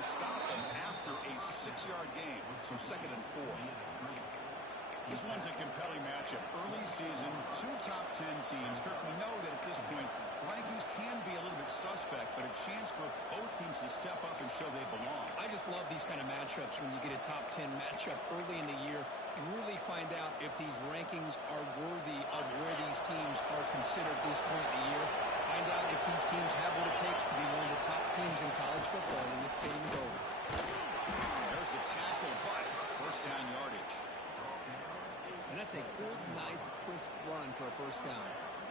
they stop him after a 6-yard gain. So 2nd and 4. This one's a compelling matchup. Early season, 2 top 10 teams. Kirk, we know that at this point, rankings can be a little bit suspect, but a chance for both teams to step up and show they belong. I just love these kind of matchups when you get a top 10 matchup early in the year. Really find out if these rankings are worthy of where these teams are considered at this point in the year. Find out if these teams have what it takes to be one of the top teams in college football when this game is over. There's the tackle, but 1st down yardage. And that's a good, nice, crisp run for a 1st down.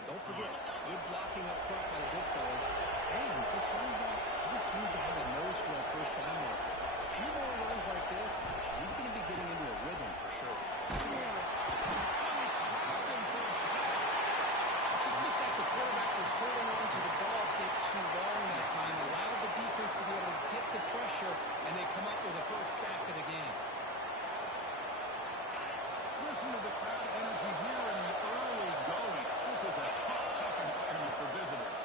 Don't forget, good blocking up front by the big fellas. And this running back just seems to have a nose for that 1st down mark. A few more runs like this, he's going to be getting into a rhythm for sure. It just looked like the quarterback was holding on to the ball a bit too long that time, allowed the defense to be able to get the pressure, and they come up with the 1st sack of the game. Listen to the crowd energy here in the early going. This is a tough environment for visitors.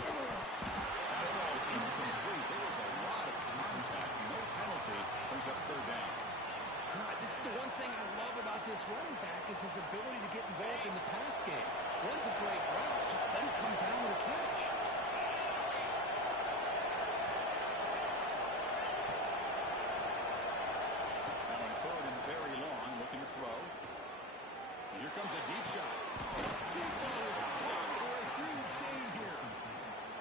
Fastball is incomplete. There was a lot of contact. No penalty. Brings up 3rd down. This is the one thing I love about this running back is his ability to get involved in the pass game. Runs a great route, just doesn't come down with a catch. Here comes a deep shot. Deep ball is caught for a huge gain here.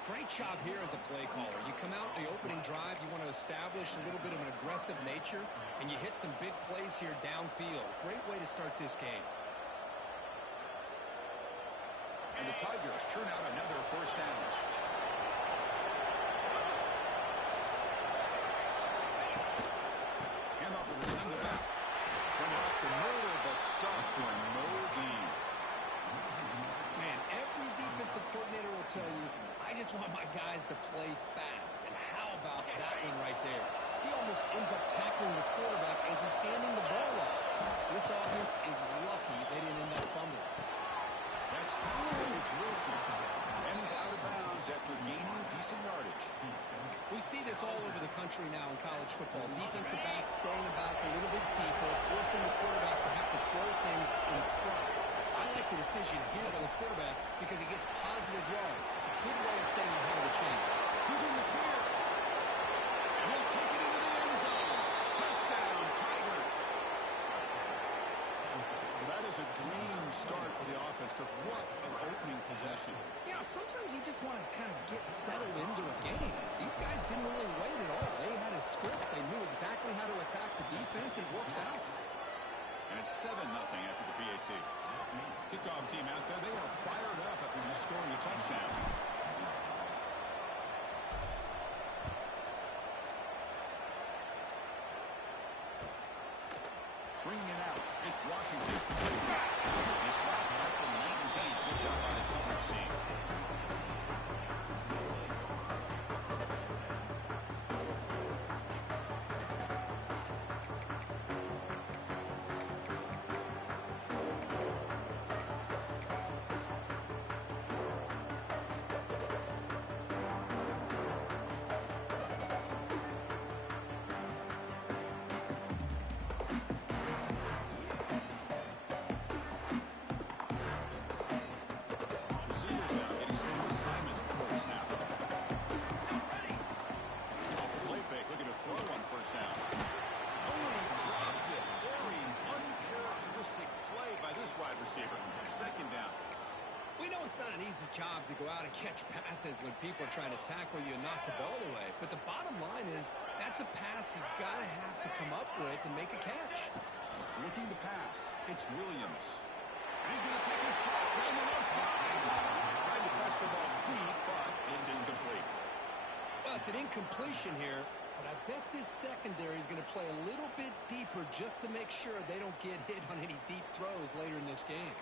Great job here as a play caller. You come out in the opening drive, you want to establish a little bit of an aggressive nature, and you hit some big plays here downfield. Great way to start this game. And the Tigers churn out another 1st down. Hand off to the single back. Went up the middle, but stopped for no gain. Man, every defensive coordinator will tell you, I just want my guys to play fast. And how about that one right there? He almost ends up tackling the quarterback as he's handing the ball off. This offense is lucky they didn't end up fumbling. That's It's Wilson. And he's out of bounds after gaining decent yardage. We see this all over the country now in college football. Defensive backs staying back a little bit deeper, forcing the quarterback to have to throw things in front. I like the decision here by the quarterback because he gets positive yards. It's a good way of staying ahead of the chain. He's in the clear. He'll take it into the end zone. Touchdown, Tigers. That is a dream start for the offense. What an opening possession. You know, sometimes you just want to kind of get settled into a game. These guys didn't really wait at all. They had a script. They knew exactly how to attack the defense, and it works out. And it's 7-0 after the PAT. Kickoff team out there. They are fired up after just scoring a touchdown. Bringing it out. It's Washington. They stop at the 19. Good job by the coverage team. It's not an easy job to go out and catch passes when people are trying to tackle you and knock the ball away. But the bottom line is that's a pass you got to have to come up with and make a catch. Looking to pass. It's Williams. And he's going to take a shot down the left side. Trying to pass the ball deep, but it's incomplete. Well, it's an incompletion here, but I bet this secondary is going to play a little bit deeper just to make sure they don't get hit on any deep throws later in this game.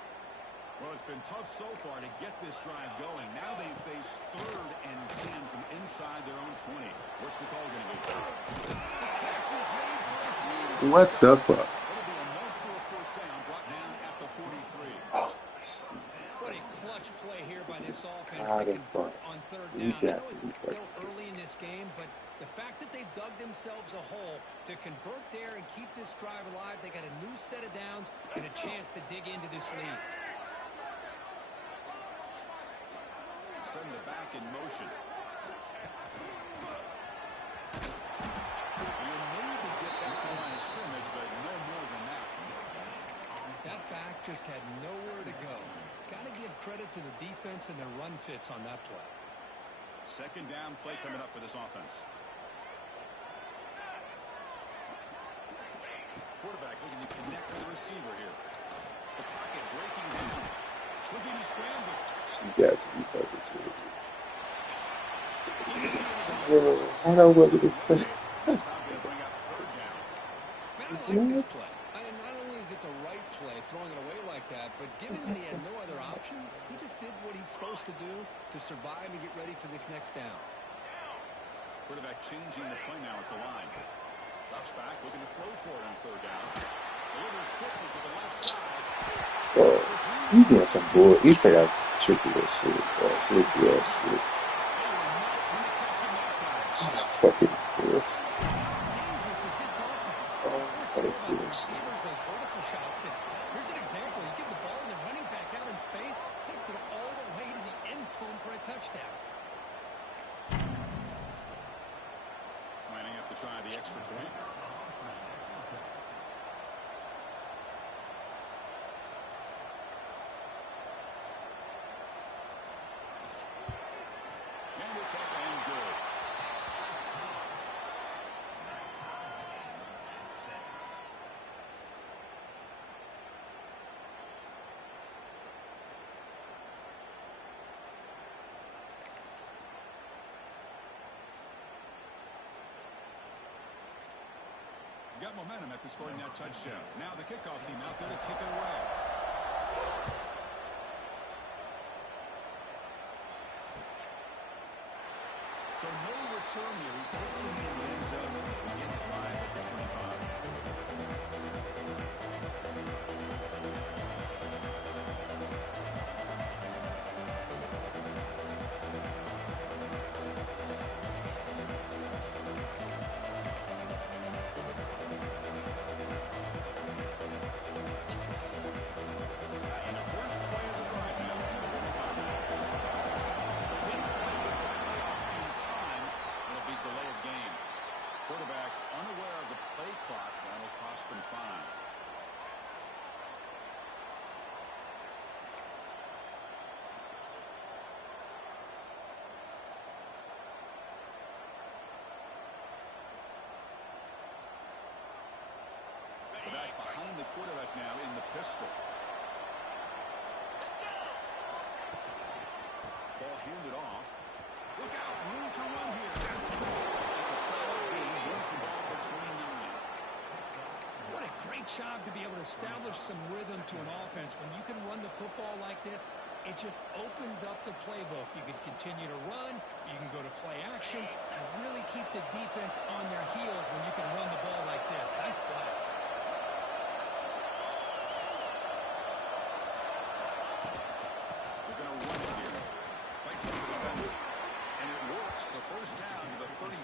Well, it's been tough so far to get this drive going. Now they face 3rd and 10 from inside their own 20. What's the call going to be? The catch is made for a huge... What the fuck? It'll be enough for a 1st down, brought down at the 43. What a clutch play here by this offense. They convert on 3rd down. I know it's still early in the this game, but the fact that they've dug themselves a hole to convert there and keep this drive alive, they got a new set of downs and a chance to dig into this lead. Send the back in motion. You maybe get back to the line of scrimmage, but no more than that. That back just had nowhere to go. Got to give credit to the defense and their run fits on that play. Second down play coming up for this offense. Quarterback looking to connect with the receiver here. The pocket breaking down. Looking to scramble. You got to be fucking kidding me. I don't know what to say. Man, I like this play. Not only is it the right play, throwing it away like that, but given that he had no other option, he just did what he's supposed to do to survive and get ready for this next down. Quarterback changing the play now at the line. Drops back, looking to throw for it on third down. Delivers quickly to the left side. He got some bull. He played out tricky as shit. Glitzy ass shit. Fucking this. That is this. Here's an example. You give the ball and the running back out in space, takes it all the way to the end zone for a touchdown. Lining up to try the extra point. And it's up and good. Got momentum after scoring that touchdown. Now the kickoff team out there to kick it away. So no return here. He takes him in the end zone. We get the drive at the 25. Quarterback unaware of the play clock. That'll cost them 5. The back behind the quarterback now in the pistol. Ball handed off. Look out, room to run here. It's a solid game. Moves the ball to 29. What a great job to be able to establish some rhythm to an offense. When you can run the football like this, it just opens up the playbook. You can continue to run, you can go to play action, and really keep the defense on their heels when you can run the ball like this. Nice play. They're going to run it here. Fights up the defender. And it works. The first down to the 35.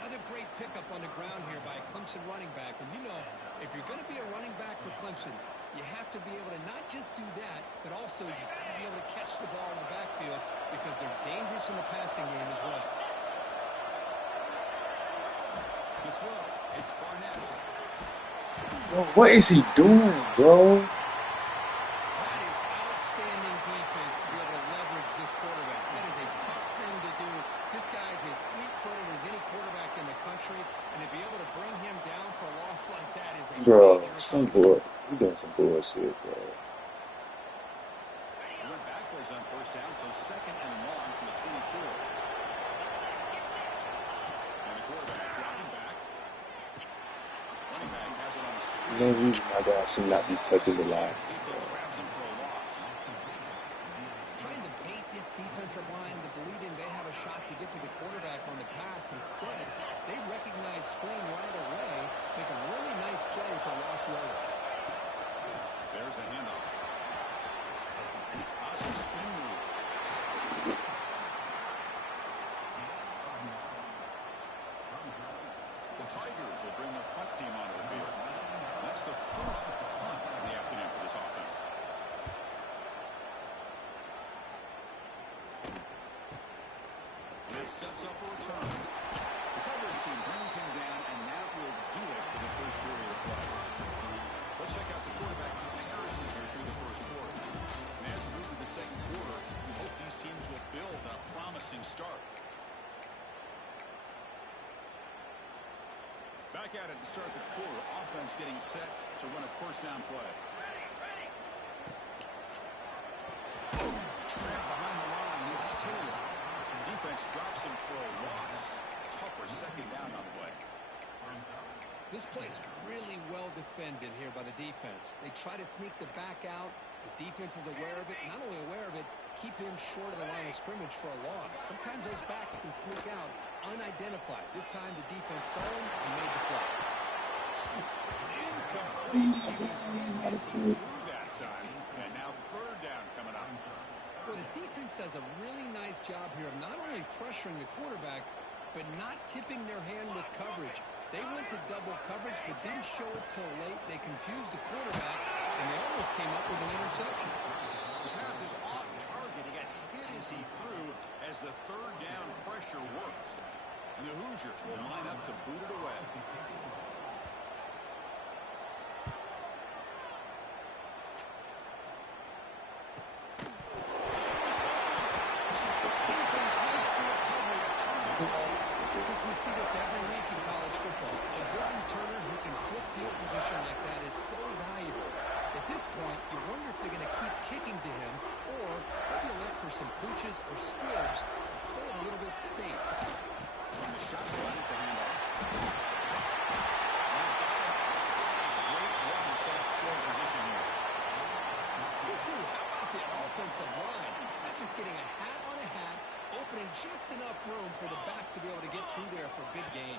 Another great pickup on the ground here by a Clemson running back. And you know, if you're going to be a running back for Clemson, you have to be able to not just do that, but also you got to be able to catch the ball in the backfield because they're dangerous in the passing game as well. To throw, it's Barnett. Bro, what is he doing, bro? That is outstanding defense to be able to leverage this quarterback. That is a tough thing to do. This guy's as fleet-footed as any quarterback in the country, and to be able to bring him down for a loss like that is a Bro, major some accomplishment. bull. You doing some bullshit, bro. He went backwards on first down, so second and long from the 24. And the quarterback dropping back. Running back has it on the screen. No reason my guy should not be touching the line. Defense grabs him for a loss. Trying to bait this defensive line to believing they have a shot to get to the quarterback on the pass. Instead, they recognize screen right away, make a really nice play for lost yardage. There's the handoff. Awesome spin move. Tigers will bring their punt team onto the field. That's the first punt of the afternoon for this offense. And it sets up a return. The coverage team brings him down, and that will do it for the first period of play. Let's check out the quarterback comparisons here through the first quarter. And as we move to the second quarter, we hope these teams will build on a promising start. Back at it to start the quarter. Offense getting set to run a first down play. Grab behind the line with Taylor. Defense drops him for a loss. Tougher second down on the way. This play's really well defended here by the defense. They try to sneak the back out. The defense is aware of it. Not only aware of it, keep him short of the line of scrimmage for a loss. Sometimes those backs can sneak out unidentified. This time the defense saw him and made the play. It's incomplete. He was in as he threw that time. And now third down coming up. Well, the defense does a really nice job here of not only pressuring the quarterback, but not tipping their hand with coverage. They went to double coverage, but didn't show it till late. They confused the quarterback, and they almost came up with an interception. The pass is off target. He got hit as he threw as the third down pressure worked. And the Hoosiers will line up to boot it away. We see this every week in college football. A good returner who can flip field position like that is so valuable. At this point, you wonder if they're going to keep kicking to him or maybe elect for some pooches or squibs and play it a little bit safe. From the shotgun, it's a handoff. Great run set up scoring position here. How about the offensive line? That's just getting a hat on a hat, opening just enough room for the back to be able to get through there for a big gain.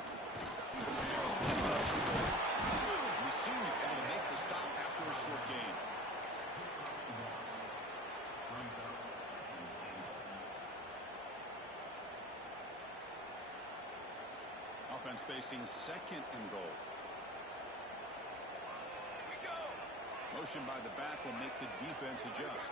The senior able to make the stop after a short gain. Offense facing second and goal. Motion by the back will make the defense adjust.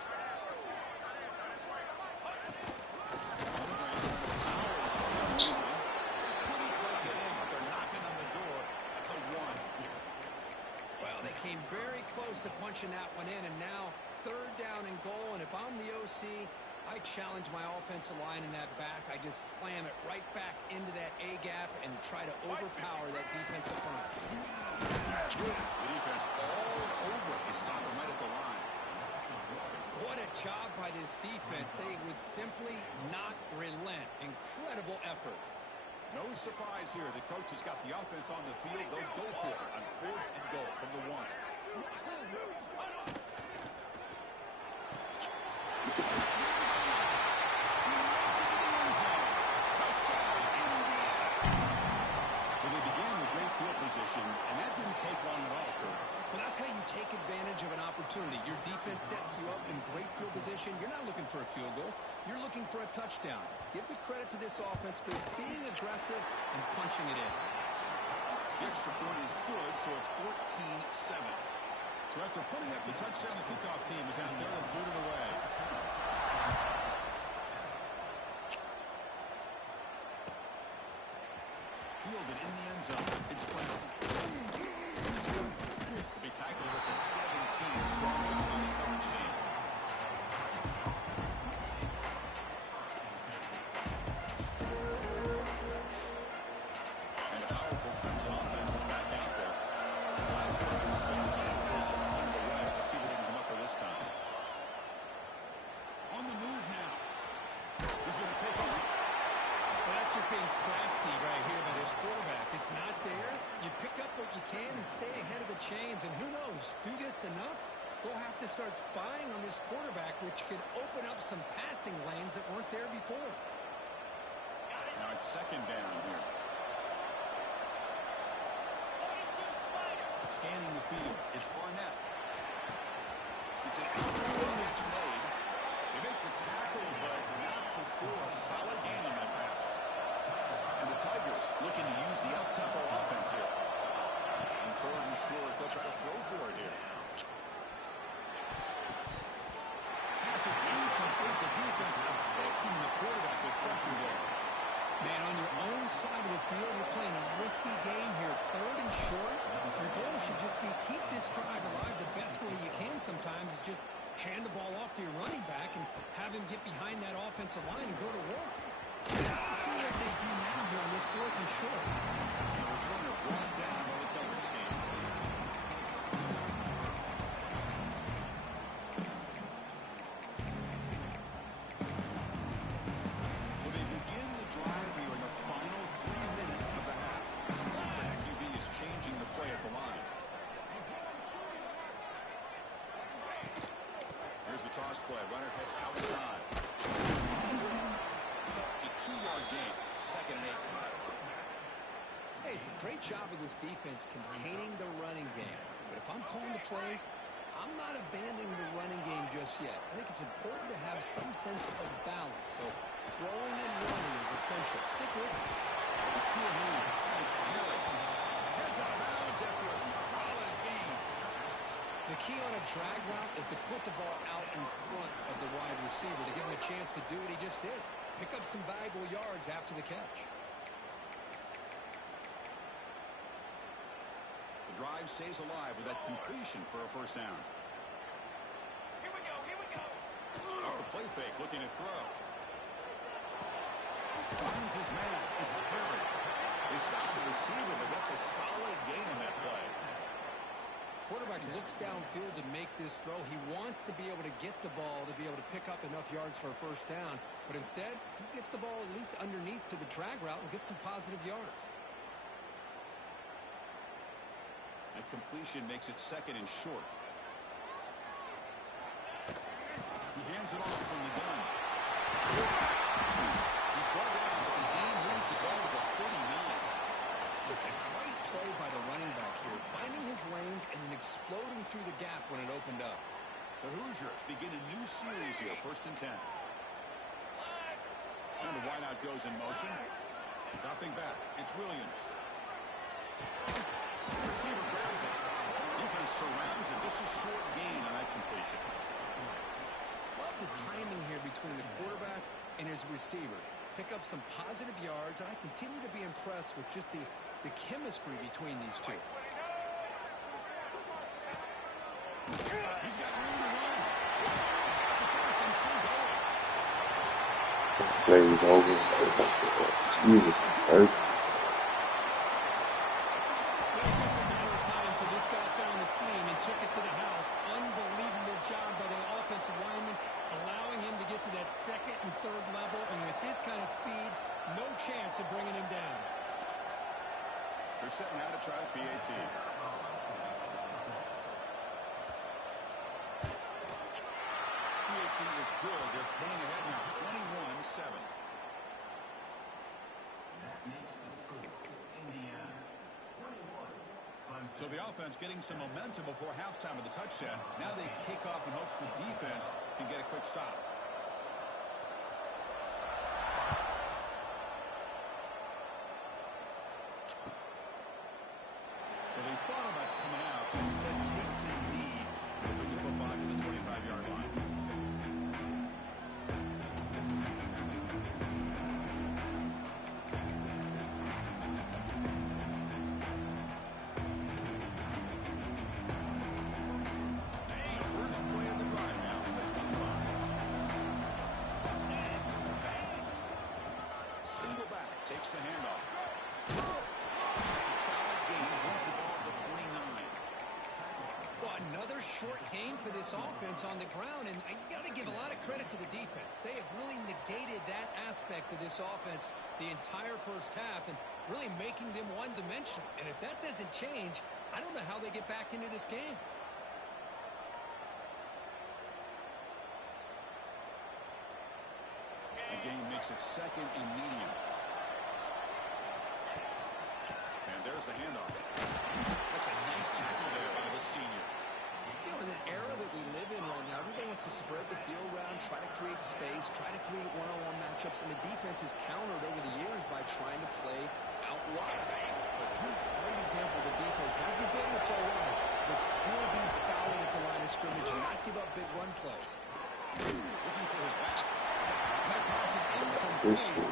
Came very close to punching that one in, and now third down and goal. And if I'm the OC, I challenge my offensive line in that back. I just slam it right back into that A gap and try to overpower that defensive front. The defense all over it. They stop him right at the line. What a job by this defense. They would simply not relent. Incredible effort. No surprise here. The coach has got the offense on the field. They'll go for it on fourth and goal from the one. He makes it to the end zone. Touchdown, Indiana. Well, they began with great field position, and that didn't take long at all, Kurt. Well, that's how you take advantage of an opportunity. Your defense sets you up in great field position. You're not looking for a field goal. You're looking for a touchdown. Give the credit to this offense for being aggressive and punching it in. The extra point is good, so it's 14-7. So after putting up the touchdown, the kickoff team is out there and booted away. Fielded in the end zone. It's Brown. To be tackled with the 17. Strong job by the coverage team. And a powerful Crimson offense is back out there. Last time stuck on first and on the way. Let's see what they can come up with this time. On the move now. He's going to take it. Well, that's just being crafty right here by this quarterback. It's not there. You pick up what you can and stay ahead of the chains. And who knows, do this enough, they'll have to start spying on this quarterback, which could open up some passing lanes that weren't there before. Now it's second down here. Scanning the field. It's Barnett. It's an outfield catch made. They make the tackle, but not before a solid gain on that pass. And the Tigers looking to use the up-tempo offense here. third and short. They'll try to throw for it here. Pass is incomplete. The defense affecting the quarterback with pressure there. Man, on your own side of the field, you're playing a risky game here. Third and short. Your goal should just be keep this drive alive the best way you can sometimes is just hand the ball off to your running back and have him get behind that offensive line and go to work. Nice to see what they do now here on this fourth and short. The returner brought down by the coverage team. So they begin the drive here in the final 3 minutes of the half. Looks like the QB is changing the play at the line. Here's the toss play. Runner heads outside. It's a 2-yard gain. Second and 8. Hey, it's a great job of this defense containing the running game. But if I'm calling the plays, I'm not abandoning the running game just yet. I think it's important to have some sense of balance. So throwing and running is essential. Stick with it. Sure moves. It's Perry. Heads out of bounds after a solid gain. The key on a drag route is to put the ball out in front of the wide receiver to give him a chance to do what he just did. Pick up some valuable yards after the catch. The drive stays alive with that completion for a first down. Here we go, here we go. Off the play fake, looking to throw. Finds his man. It's Perry. They stop the receiver, but that's a solid gain on that play. Quarterback looks downfield to make this throw. He wants to be able to get the ball to be able to pick up enough yards for a first down. But instead, he gets the ball at least underneath to the drag route and gets some positive yards. That completion makes it second and short. He hands it off from the gun. He's brought down, but the game moves the ball to the 39. Just a great play by the running back here, finding his lanes and then exploding through the gap when it opened up. The Hoosiers begin a new series here, 1st and 10. And the wideout goes in motion. Dropping back, it's Williams. Receiver grabs it. Defense surrounds it. Just a short gain on that completion. Love the timing here between the quarterback and his receiver. Pick up some positive yards, and I continue to be impressed with just the chemistry between these two. He's got room to run. He's got the first and still going. Play is over. Jesus Christ. It was just a matter of time until this guy found the seam and took it to the house. Unbelievable job by the offensive lineman, allowing him to get to that second and third level, and with his kind of speed, no chance of bringing him down. They're setting out to try the PAT. PAT is good. They're pulling ahead now, 21-7. So the offense getting some momentum before halftime of the touchdown. Now they kick off in hopes the defense can get a quick stop. Well, they thought about coming out, but instead takes a lead. Bring the football to the 25-yard line. First play of the drive now from the 25. Single back takes the handoff. It's a solid gain. Wins the ball to the 29. Well, another short game for this offense on the ground, and you got to give a lot of credit to the defense. They have really negated that aspect of this offense the entire first half and really making them one-dimensional. And if that doesn't change, I don't know how they get back into this game. The game makes it second and medium. And there's the handoff. That's a nice tackle there by the senior. You know, in an era that we live in right now, everybody wants to spread the field around, try to create space, try to create one-on-one matchups, and the defense has countered over the years by trying to play out wide. But here's a great example. The defense has the ability This is No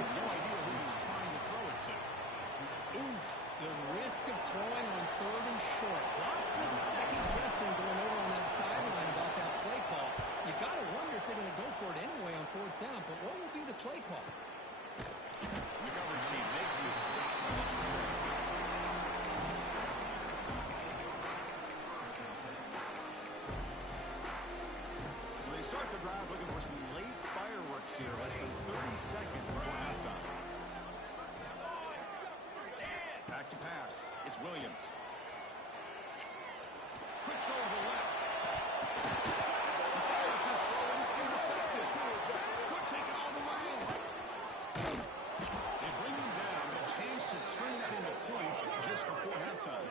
idea who he was trying to throw it to. Oof, the risk of throwing on 3rd and short. Lots of second guessing going over on that sideline about that play call. You got to wonder if they're going to go for it anyway on 4th down, but what will be the play call? The coverage team makes the stop on this return. So they start the drive looking for some late fireworks here, less than 30 seconds before halftime. Back to pass. It's Williams. Quick throw to the left. He fires this throw and it's intercepted. Could take it all the way. They bring him down, but a chance to turn that into points just before halftime.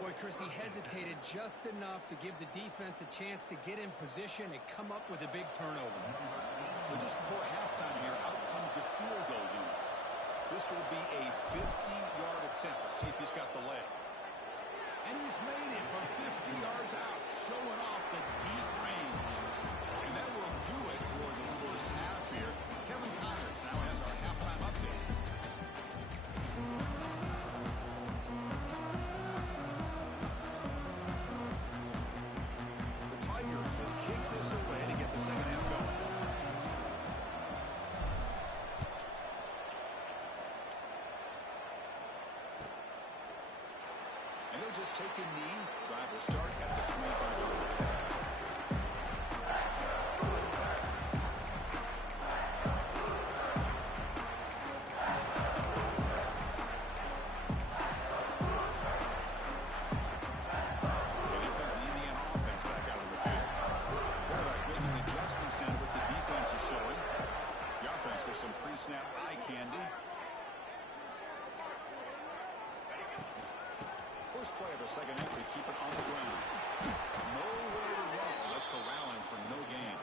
Boy, Chris, he hesitated just enough to give the defense a chance to get in position and come up with a big turnover. So just before halftime here, out comes the field goal unit. This will be a 50-yard attempt. Let's see if he's got the leg. And he's made it from 50 yards out, showing off the deep range. And that will do it for the first half here. Kevin Connors now has our halftime update. The Tigers will kick this away to get the second half going. And he'll just take a knee. Drive will start at the 25-yard line. And here comes the Indiana offense back out of the field. Quarterback making adjustments down to what the defense is showing. The offense with some pre-snap eye candy. First play of the second half, they keep it on the ground. Nowhere to run. They're corralling for no gain.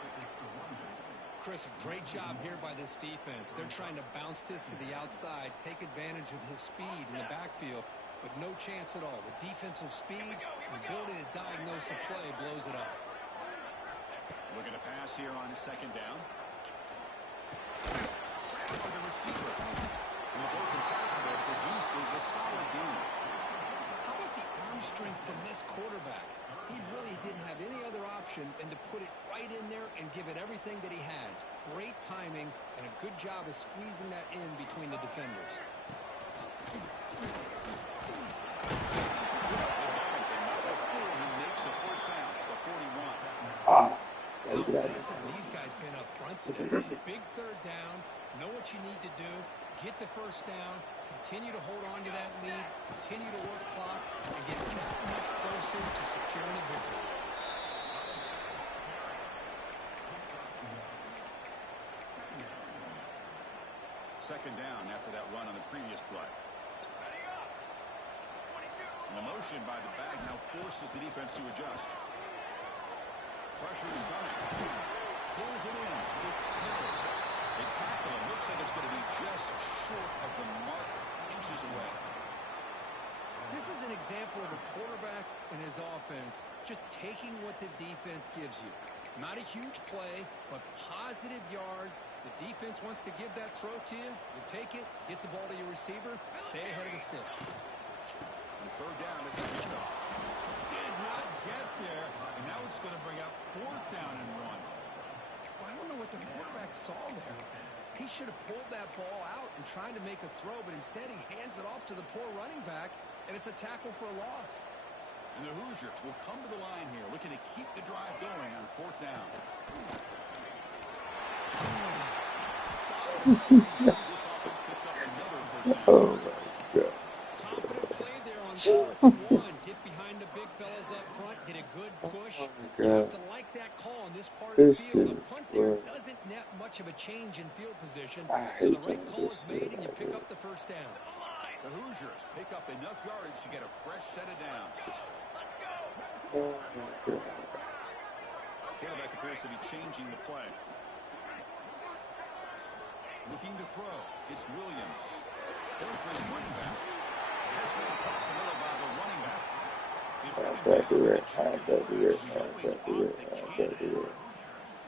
Chris, a great job here by this defense. They're trying to bounce this to the outside, take advantage of his speed in the backfield, but no chance at all. The defensive speed, the ability to diagnose the play blows it up. Looking to pass here on second down. For the receiver. And the broken tackle there produces a solid gain. How about the arm strength from this quarterback? He really didn't have any other option than to put it right in there and give it everything that he had. Great timing and a good job of squeezing that in between the defenders. He makes a first down at the 41. Ah, How impressive these guys been up front today. Big 3rd down. Know what you need to do. Get the first down. Continue to hold on to that lead. Continue to work clock and get that much closer to securing a victory. Second down after that run on the previous play. And the motion by the back now forces the defense to adjust. Pressure is coming. Pulls it in. It's Taylor. They tackle him. Looks like it's going to be just short of the mark, inches away. This is an example of a quarterback and his offense just taking what the defense gives you. Not a huge play, but positive yards. The defense wants to give that throw to you. You take it, get the ball to your receiver, stay ahead of the sticks. And third down is a handoff. Did not get there, and now it's going to bring up 4th down and 1. Well, I don't know what the quarterback saw there. He should have pulled that ball out and tried to make a throw, but instead he hands it off to the poor running back, and it's a tackle for a loss. And the Hoosiers will come to the line here, looking to keep the drive going on 4th down. This offense picks up another first down. oh my God. Confident play there on 4th and 1. Get behind the big fellas up front, get a good push. Oh my You have God. to like that call on this part of This the field. is The punt there what- doesn't net much of a change in field position, I so the hate right when call this is made is and you like pick that. up the first down. The Hoosiers pick up enough yardage to get a fresh set of downs. Oh my God. Quarterback appears to be changing the play. Looking to throw. It's Williams. Going for his running back. That's made across the middle by the running back. They bring him down with a check and showing off the cannon.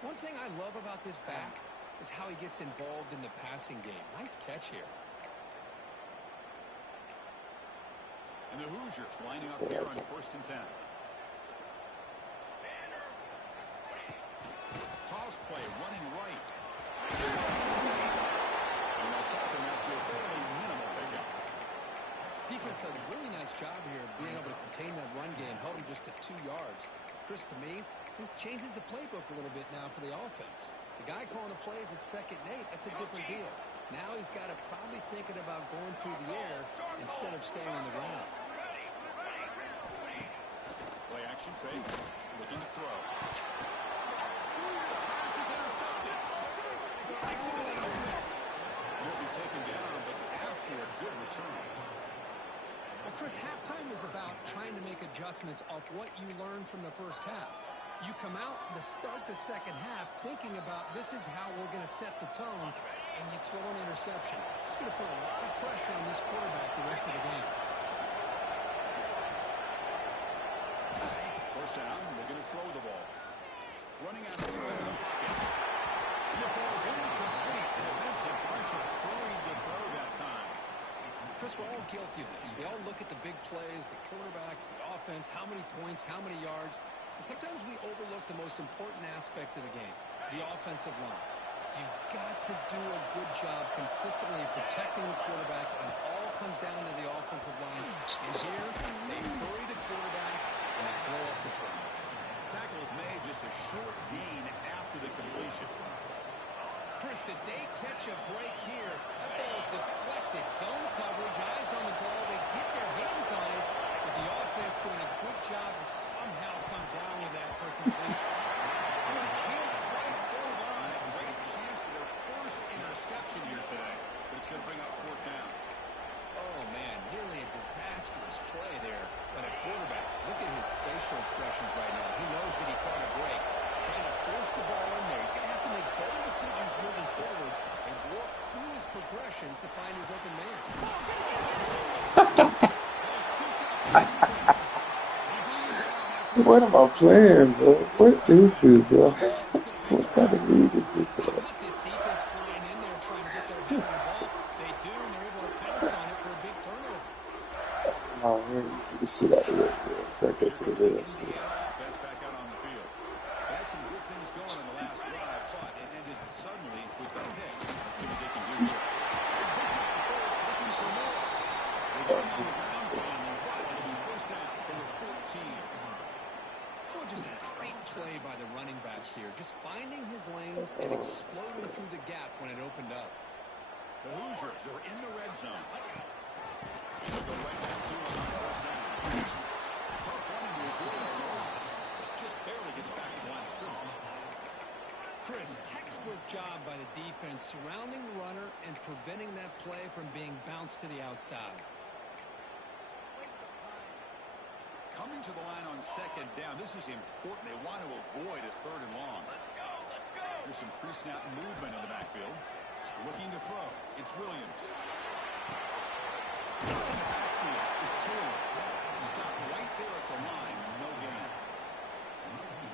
One thing I love about this back, is how he gets involved in the passing game. Nice catch here. And the Hoosiers lining up here on 1st and 10. Toss play, running right. And they'll stop him after a fairly minimal pickup. Defense does a really nice job here of being able to contain that run game, held him just to 2 yards. Chris, to me, this changes the playbook a little bit now for the offense. The guy calling the plays at 2nd and 8, that's a different deal. Now he's got to probably thinking about going through the air instead of staying on the ground. Play action fake, looking to throw. The pass is intercepted. Breaks into the open. And he'll be taken down, but after a good return. Well, Chris, halftime is about trying to make adjustments off what you learned from the first half. You come out to start the second half thinking about this is how we're going to set the tone, and you throw an interception. It's going to put a lot of pressure on this quarterback the rest of the game. First down, looking to throw the ball. Running out of time in the pocket. And it falls incomplete. The defensive pressure hurried the throw that time. Chris, we're all guilty of this. We all look at the big plays, the quarterbacks, the offense, how many points, how many yards. And sometimes we overlook the most important aspect of the game, the offensive line. You've got to do a good job consistently protecting the quarterback, and it all comes down to the offensive line. And here, they hurry the quarterback, and they blow up the play. Tackle is made, just a short gain after the completion. Chris, did they catch a break here? That ball is deflected. Zone coverage, eyes on the ball. They get their hands on it, but the offense doing a good job to somehow come down with that for completion. They can't quite hold on. A great chance for their first interception here today, but it's going to bring up 4th down. Oh, man, nearly a disastrous play there by the quarterback. Look at his facial expressions right now. He knows that he caught a break. Trying to force the ball in there. He's going to have to make better decisions moving forward and work through his progressions to find his open man. What am I playing, bro? What is this, bro? What kind of league is this, bro? Not this defense flying in there trying to get their hand on the ball. They do, and they're able to pounce on it for a big turnover. Oh, man, you can sit out of there for a second to the rest. Offense back out on the field. They had some good things going on the last drive, but it ended suddenly with that hit. Let's see what they can do here. Looking for more. They're going on the ground finally, but it'll be first down from the 14. Oh, just a great play by the running backs here. Just finding his lanes and exploding through the gap when it opened up. The Hoosiers are in the red zone. They'll go right back to him on 1st down. Tough running to avoid a loss, but just barely gets back to the line of scrimmage. Chris, textbook job by the defense surrounding the runner and preventing that play from being bounced to the outside. Coming to the line on 2nd down, this is important. They want to avoid a 3rd and long. There's some pre-snap movement in the backfield. Looking to throw. It's Williams. In the backfield, it's Taylor. Stop right there at the line. No gain.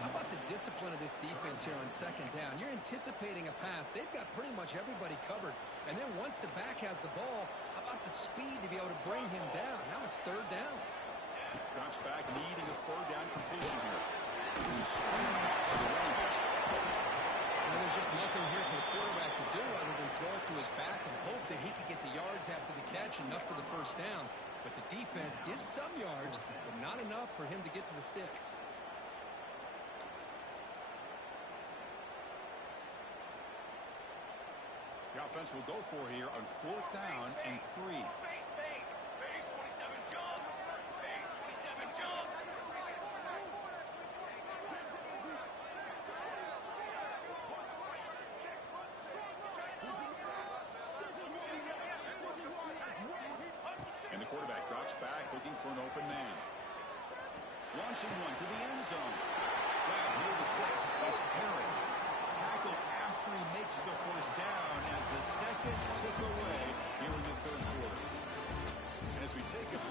How about the discipline of this defense here on 2nd down? You're anticipating a pass. They've got pretty much everybody covered. And then once the back has the ball, how about the speed to be able to bring him down? Now it's 3rd down. Drops back, needing a 3rd down completion here. This is screen pass to the running back. And there's just nothing here for the quarterback to do other than throw it to his back and hope that he could get the yards after the catch, enough for the first down. But the defense gives some yards, but not enough for him to get to the sticks. The offense will go for here on 4th down and 3. And the quarterback drops back, looking for an open man. Launching one to the end zone. Grab near the sticks. It's Perry. Tackle after he makes the first down as the seconds tick away here in the 3rd quarter. And as we take a